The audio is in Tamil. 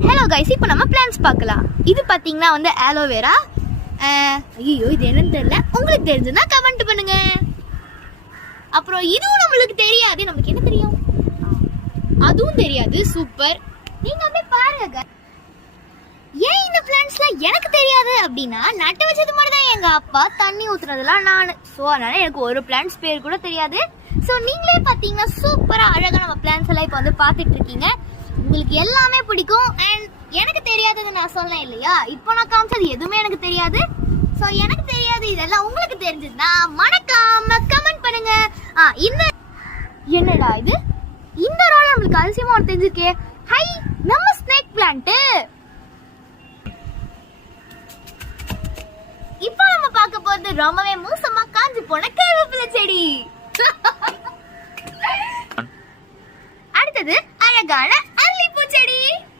ஹலோ கைஸ், இப்போ நம்ம பிளான்ஸ் பார்க்கலாம். இது பார்த்தீங்கன்னா வந்து ஆலோவேரா. ஐயோ இது என்னன்னு தெரியல, உங்களுக்கு தெரிஞ்சதுன்னா கமெண்ட் பண்ணுங்க. அப்புறம் இதுவும் நம்மளுக்கு தெரியாது, நமக்கு என்ன தெரியும், அதுவும் தெரியாது. சூப்பர், நீங்க அப்படியே பாருங்க. ஏன் இந்த பிளான்ட்ஸ்லாம் எனக்கு தெரியாது அப்படின்னா, நட்டு வச்சது மாதிரி தான் எங்க அப்பா, தண்ணி ஊத்துறதுலாம் நான். ஸோ அதனால எனக்கு ஒரு பிளான்ட்ஸ் பேர் கூட தெரியாது. ஸோ நீங்களே பார்த்தீங்கன்னா சூப்பரா அழகா நம்ம பிளான்ட்ஸ் எல்லாம் இப்போ வந்து பார்த்துட்டு இருக்கீங்க. உங்களுக்கு எல்லாமே பிடிக்கும். அண்ட் எனக்கு தெரியாதது நான் சொன்னேன் இல்லையா, இப்போ நான் காமிச்சது எதுவுமே எனக்கு தெரியாது. ஸோ எனக்கு தெரியாது, இதெல்லாம் உங்களுக்கு தெரிஞ்சதுன்னா மறக்காம கமெண்ட் பண்ணுங்க. இந்த என்னடா இது, இந்த ரோல் நம்மளுக்கு அதிசயமா ஒன்று தெரிஞ்சிருக்கே. ஹை, நம்ம ஸ்னேக் பிளான்ட். இப்போ நம்ம பார்க்க போறது ரொம்பவே மோசமா காஞ்சு போன கருவேப்பிலை செடி. அடுத்தது அழகான